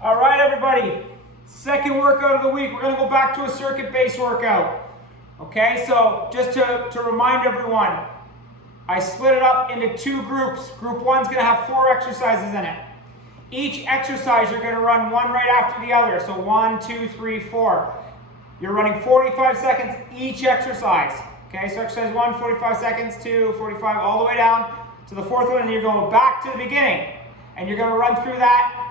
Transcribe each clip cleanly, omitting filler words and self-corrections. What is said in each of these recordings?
All right, everybody. Second workout of the week. We're going to go back to a circuit-based workout. Okay, so just to remind everyone, I split it up into two groups. Group one's going to have 4 exercises in it. Each exercise you're going to run one right after the other. So 1, 2, 3, 4. You're running 45 seconds each exercise. Okay, so exercise 1, 45 seconds, 2, 45, all the way down to the 4th one, and you're going back to the beginning. And you're going to run through that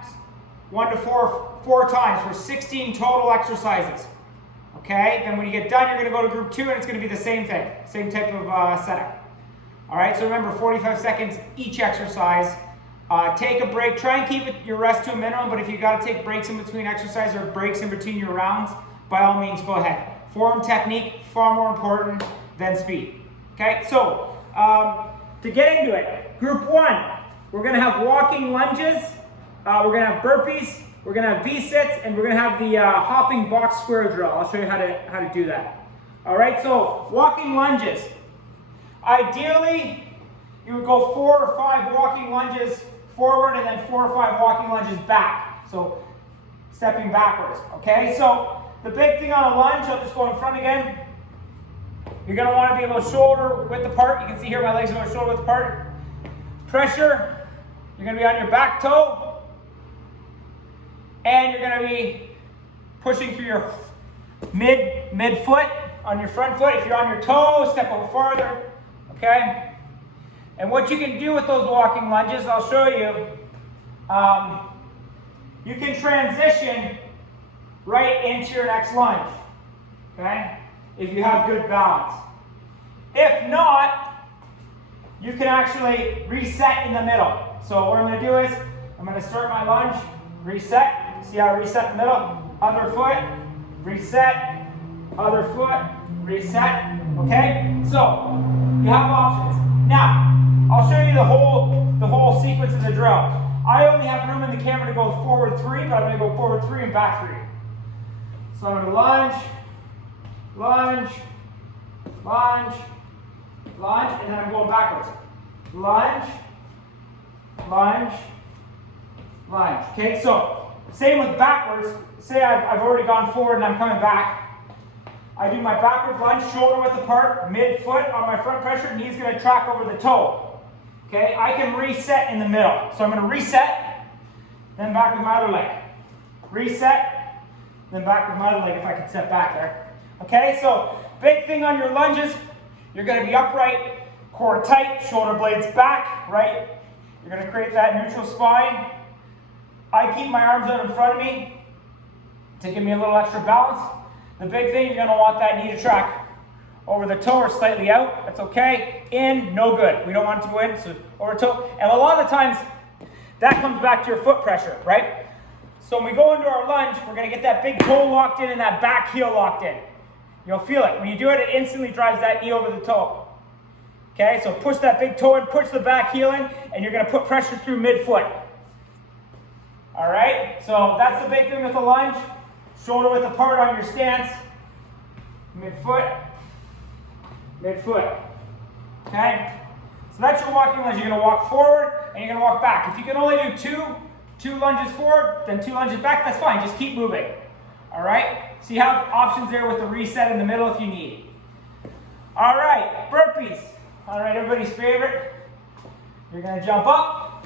1 to 4 times for 16 total exercises. Okay, then when you get done, you're going to go to group 2, and it's going to be the same thing, same type of setup. All right, so remember, 45 seconds each exercise. Take a break. Try and keep your rest to a minimum, but if you got to take breaks in between exercises or breaks in between your rounds, by all means, go ahead. Form, technique, far more important than speed. Okay, so to get into it, group 1, we're going to have walking lunges, we're going to have burpees, we're going to have V-sits, and we're going to have the hopping box square drill. I'll show you how to do that. All right, so walking lunges. Ideally, you would go 4 or 5 walking lunges forward and then 4 or 5 walking lunges back. So stepping backwards, okay? So the big thing on a lunge, I'll just go in front again. You're going to want to be able to shoulder width apart. You can see here my legs are going shoulder width apart. Pressure, you're going to be on your back toe. And you're going to be pushing through your mid foot on your front foot. If you're on your toe, step up farther. Okay? And what you can do with those walking lunges, I'll show you. You can transition right into your next lunge. Okay? If you have good balance. If not, you can actually reset in the middle. So what I'm going to do is, I'm going to start my lunge, reset. See how I reset the middle? Other foot, reset. Other foot, reset. Okay? So, you have options. Now, I'll show you the whole sequence of the drill. I only have room in the camera to go forward 3, but I'm going to go forward 3 and back 3. So I'm going to lunge, lunge, lunge, lunge, and then I'm going backwards. Lunge, lunge, lunge. Okay, so same with backwards. Say I've already gone forward and I'm coming back. I do my backwards lunge, shoulder width apart, mid-foot on my front pressure, knee's going to track over the toe. Okay, I can reset in the middle. So I'm going to reset, then back with my other leg. Reset, then back with my other leg if I can step back there. Okay, so big thing on your lunges, you're going to be upright, core tight, shoulder blades back, right? You're going to create that neutral spine. I keep my arms out in front of me to give me a little extra balance. The big thing, you're going to want that knee to track over the toe or slightly out. That's okay. In, no good. We don't want it to go in, so over toe. And a lot of the times, that comes back to your foot pressure, right? So when we go into our lunge, we're going to get that big toe locked in and that back heel locked in. You'll feel it. When you do it, it instantly drives that knee over the toe. Okay, so push that big toe in, push the back heel in, and you're going to put pressure through mid-foot. All right, so that's the big thing with the lunge. Shoulder width apart on your stance. Mid-foot, mid-foot. Okay, so that's your walking lunge. You're going to walk forward and you're going to walk back. If you can only do two lunges forward, then 2 lunges back, that's fine. Just keep moving. All right, so you have options there with the reset in the middle if you need. All right, burpees. All right, everybody's favorite. You're going to jump up,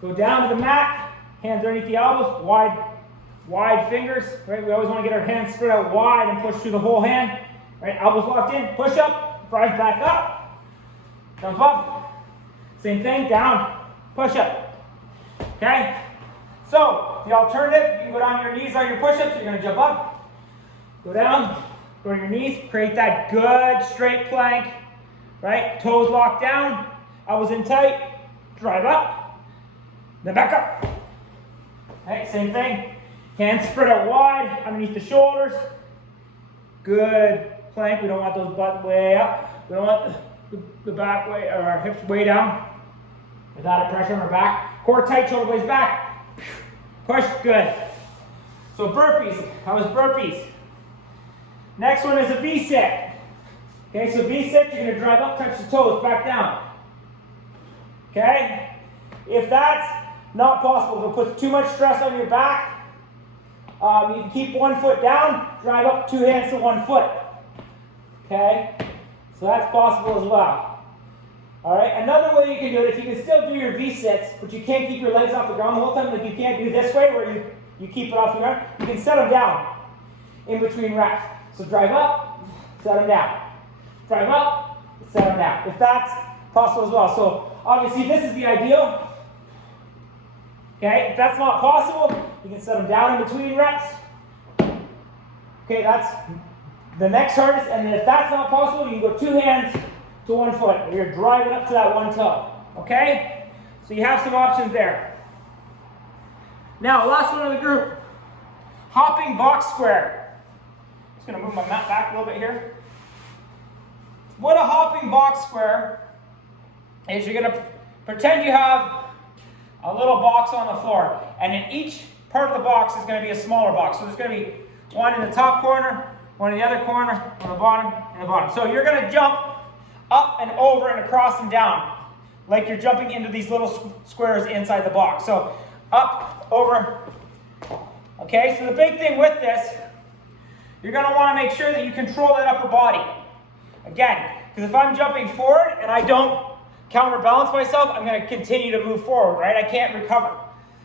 go down to the mat, hands underneath the elbows, wide fingers, right? We always want to get our hands spread out wide and push through the whole hand, right? Elbows locked in, push up, rise back up, jump up, same thing, down, push up, okay? So, the alternative, you can go down your knees on your push-ups, you're going to jump up, go down, go to your knees, create that good straight plank, right? Toes locked down, elbows in tight, drive up, then back up. Okay, same thing. Hands spread out wide, underneath the shoulders. Good plank. We don't want those butt way up. We don't want the back way, or our hips way down. Without a pressure on our back. Core tight, shoulder blades back. Push, good. So burpees. That was burpees. Next one is a V-sit. Okay, so V-sit, you're going to drive up, touch the toes, back down. Okay? If that's not possible. If it puts too much stress on your back, you can keep one foot down, drive up 2 hands to 1 foot. Okay? So that's possible as well. Alright, another way you can do it, if you can still do your V-sits, but you can't keep your legs off the ground the whole time, like you can't do this way where you keep it off the ground, you can set them down in between reps. So drive up, set them down. Drive up, set them down. If that's possible as well. So obviously this is the ideal. Okay, if that's not possible, you can set them down in between reps. Okay, that's the next hardest. And then if that's not possible, you can go 2 hands to 1 foot. You're driving up to that 1 toe. Okay? So you have some options there. Now, last one of the group. Hopping box square. Just going to move my mat back a little bit here. What a hopping box square is, you're going to pretend you have a little box on the floor, and in each part of the box is going to be a smaller box. So there's going to be one in the top corner, one in the other corner, on the bottom, and the bottom. So you're going to jump up and over and across and down, like you're jumping into these little squares inside the box. So up, over. Okay, so the big thing with this, you're going to want to make sure that you control that upper body. Again, because if I'm jumping forward and I don't counterbalance myself, I'm going to continue to move forward, right? I can't recover.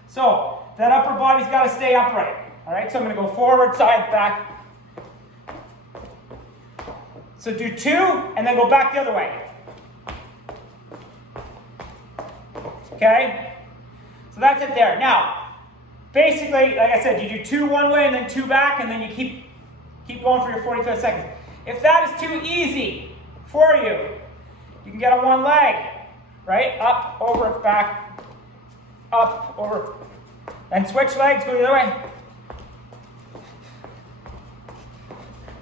So that upper body's got to stay upright. All right, so I'm going to go forward, side, back. So do 2 and then go back the other way. Okay? So that's it there. Now, basically, like I said, you do 2 one way and then 2 back, and then you keep going for your 45 seconds. If that is too easy for you, you can get on one leg, right? Up, over, back, up, over. Then switch legs, go the other way.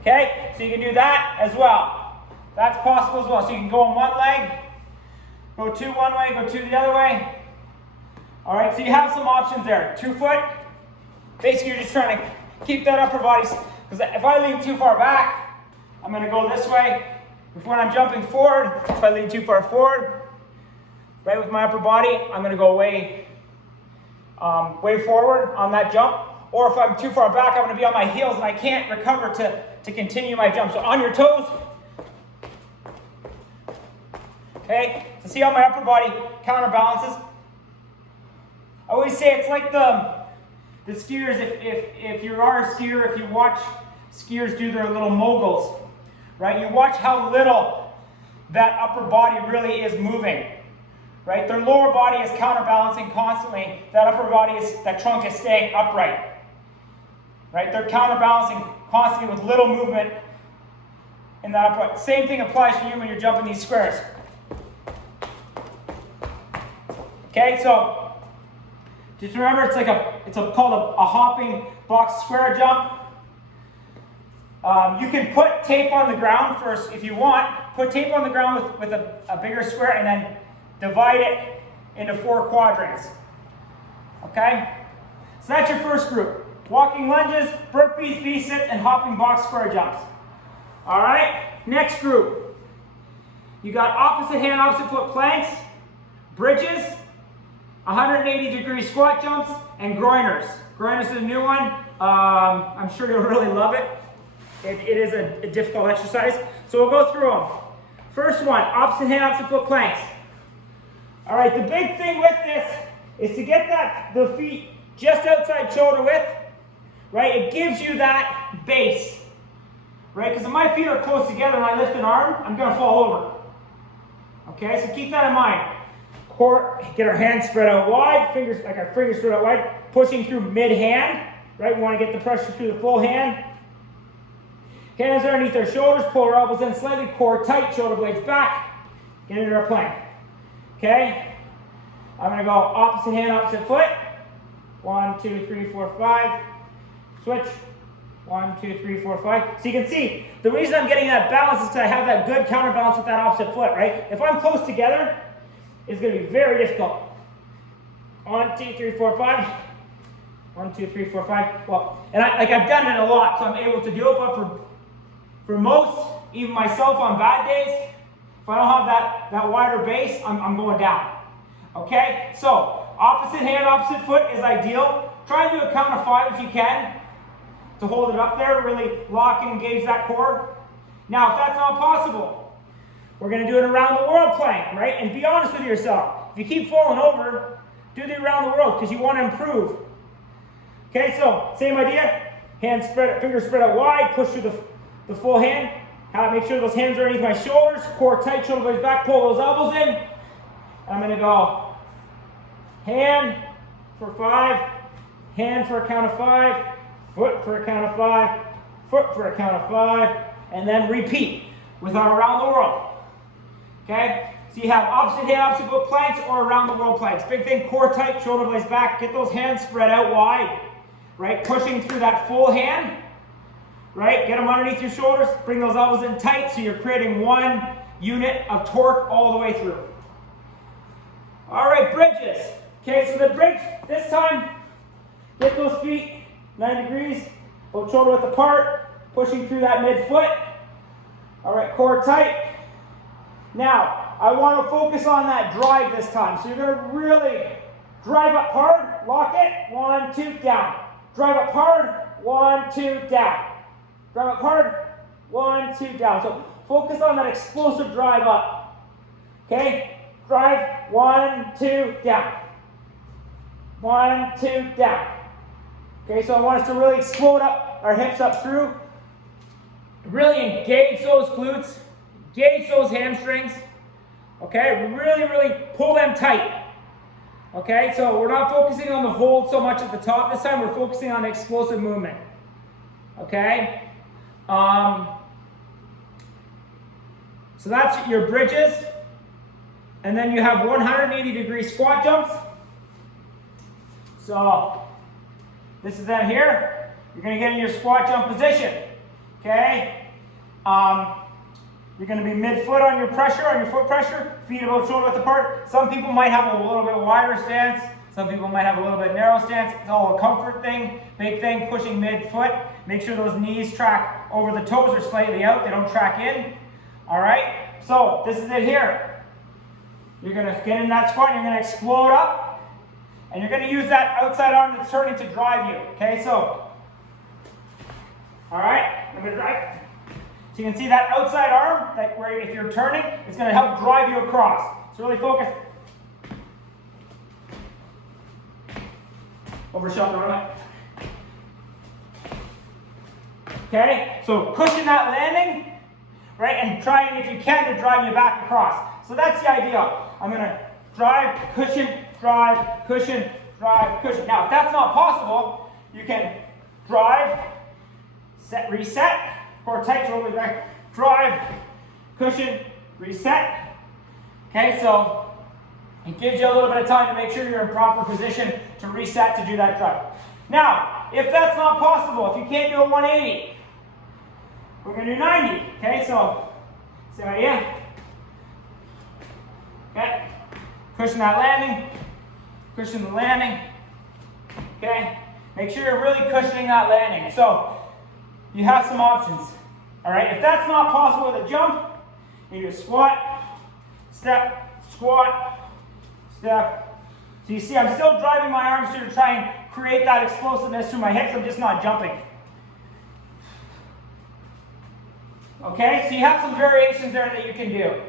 Okay, so you can do that as well. That's possible as well. So you can go on one leg, go 2 one way, go 2 the other way. All right, so you have some options there. 2 foot, basically you're just trying to keep that upper body, because if I lean too far back, I'm going to go this way. If when I'm jumping forward, if I lean too far forward, right with my upper body, I'm going to go way forward on that jump. Or if I'm too far back, I'm going to be on my heels and I can't recover to continue my jump. So on your toes. Okay, so see how my upper body counterbalances? I always say it's like the skiers, if you are a skier, if you watch skiers do their little moguls, right? You watch how little that upper body really is moving, right? Their lower body is counterbalancing constantly. That upper body that trunk is staying upright, right? They're counterbalancing constantly with little movement in that upright. Same thing applies for you when you're jumping these squares. Okay, so just remember, it's called a hopping box square jump. You can put tape on the ground first if you want. Put tape on the ground with a bigger square and then divide it into 4 quadrants. Okay? So that's your first group. Walking lunges, burpees, V-sits, and hopping box square jumps. Alright? Next group. You got opposite hand, opposite foot planks, bridges, 180-degree squat jumps, and groiners. Groiners is a new one. I'm sure you'll really love it. It is a difficult exercise. So we'll go through them. First one, opposite hand, opposite foot planks. All right, the big thing with this is to get the feet just outside shoulder width, right? It gives you that base, right? Because if my feet are close together and I lift an arm, I'm going to fall over. Okay, so keep that in mind. Get our hands spread out wide, fingers spread out wide, pushing through mid-hand, right? We want to get the pressure through the full hand. Hands underneath our shoulders, pull our elbows in slightly, core tight, shoulder blades back, get into our plank. Okay? I'm going to go opposite hand, opposite foot. 1, 2, 3, 4, 5. Switch. 1, 2, 3, 4, 5. So you can see, the reason I'm getting that balance is because I have that good counterbalance with that opposite foot, right? If I'm close together, it's going to be very difficult. 1, 2, 3, 4, 5. 1, 2, 3, 4, 5. Well, and I've done it a lot, so I'm able to do it, but for most, even myself on bad days, if I don't have that wider base, I'm going down. Okay? So, Opposite hand, opposite foot is ideal. Try and do a count of 5 if you can to hold it up there, really lock and engage that core. Now, if that's not possible, we're going to do an around the world plank, right? And be honest with yourself. If you keep falling over, do the around the world because you want to improve. Okay, so same idea. Hands spread, fingers spread out wide, push through the full hand. Make sure those hands are underneath my shoulders, core tight, shoulder blades back, pull those elbows in. I'm going to go hand for 5, hand for a count of 5, foot for a count of 5, foot for a count of 5, and then repeat with our around the world. Okay? So you have opposite hand, opposite foot planks or around the world planks. Big thing, core tight, shoulder blades back. Get those hands spread out wide, right? Pushing through that full hand, right? Get them underneath your shoulders. Bring those elbows in tight so you're creating one unit of torque all the way through. All right, bridges. Okay, so the bridge, this time, get those feet 9 degrees, both shoulder width apart, pushing through that midfoot. All right, core tight. Now, I want to focus on that drive this time. So you're going to really drive up hard, lock it, 1, 2, down. Drive up hard, 1, 2, down. Drive up hard, 1, 2, down. So focus on that explosive drive up. Okay? Drive, 1, 2, down. 1, 2, down. Okay, so I want us to really explode up our hips up through. Really engage those glutes. Engage those hamstrings. Okay, really, really pull them tight. Okay, so we're not focusing on the hold so much at the top this time. We're focusing on explosive movement. Okay? So that's your bridges. And then you have 180-degree squat jumps. So this is them here. You're going to get in your squat jump position. Okay? You're going to be mid-foot on your pressure, on your foot pressure, feet about shoulder width apart. Some people might have a little bit wider stance. Some people might have a little bit narrow stance. It's all a comfort thing. Big thing, pushing mid-foot. Make sure those knees track over the toes or slightly out. They don't track in. All right? So this is it here. You're going to get in that squat and you're going to explode up. And you're going to use that outside arm that's turning to drive you. Okay, so. All right, I'm going to drive. So you can see that outside arm, that where if you're turning, it's going to help drive you across. So really focus. Overshot the arm. Okay, so cushion that landing, right, and trying, if you can, to drive you back across. So that's the idea. I'm going to drive, cushion, drive, cushion, drive, cushion. Now, if that's not possible, you can drive, set, reset, core tight, shoulder back, drive, cushion, reset. Okay, so it gives you a little bit of time to make sure you're in proper position to reset to do that drive. Now, if that's not possible, if you can't do a 180, we're going to do 90. Okay, so same idea. Okay, cushion that landing, cushion the landing. Okay, make sure you're really cushioning that landing. So you have some options. All right, if that's not possible with a jump, you do squat, step, squat, step. So you see, I'm still driving my arms through to try and create that explosiveness through my hips. I'm just not jumping. Okay, so you have some variations there that you can do.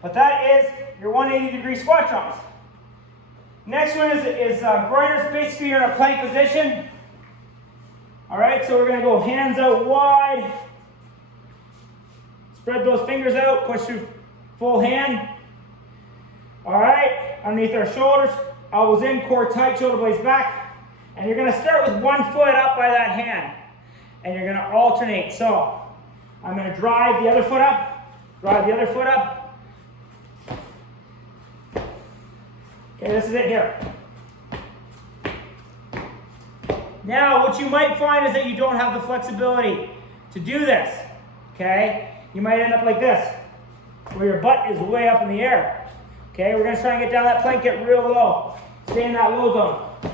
But that is your 180-degree squat jumps. Next one is groiners. Basically, you're in a plank position. All right, so we're going to go hands out wide. Spread those fingers out. Push through full hand. All right, underneath our shoulders. Elbows in, core tight, shoulder blades back. And you're going to start with one foot up by that hand. And you're going to alternate. So I'm going to drive the other foot up. Drive the other foot up. Okay, this is it here. Now, what you might find is that you don't have the flexibility to do this. Okay? You might end up like this, where your butt is way up in the air. Okay, we're going to try and get down that plank, get real low. Stay in that low zone.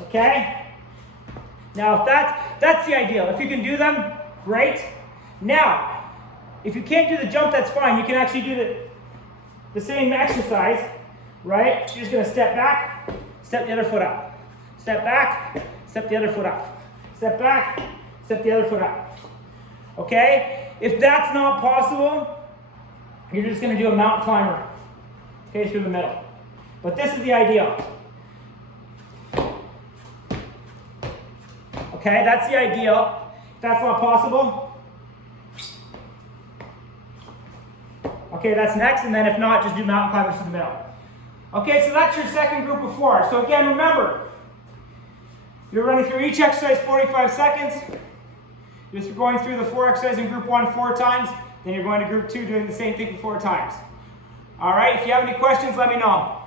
Okay? Now, if that's the ideal. If you can do them, great. Now, if you can't do the jump, that's fine. You can actually do the same exercise, right? You're just going to step back, step the other foot up. Step back, step the other foot up. Step back, step the other foot up. Okay? If that's not possible, you're just going to do a mountain climber. Okay, through the middle. But this is the ideal. Okay, that's the ideal. If that's not possible, okay, that's next, and then if not, just do mountain climbers to the middle. Okay, so that's your second group of 4. So again, remember, you're running through each exercise 45 seconds. You're going through the 4 exercises in group 1 4 times, then you're going to group 2 doing the same thing 4 times. All right, if you have any questions, let me know.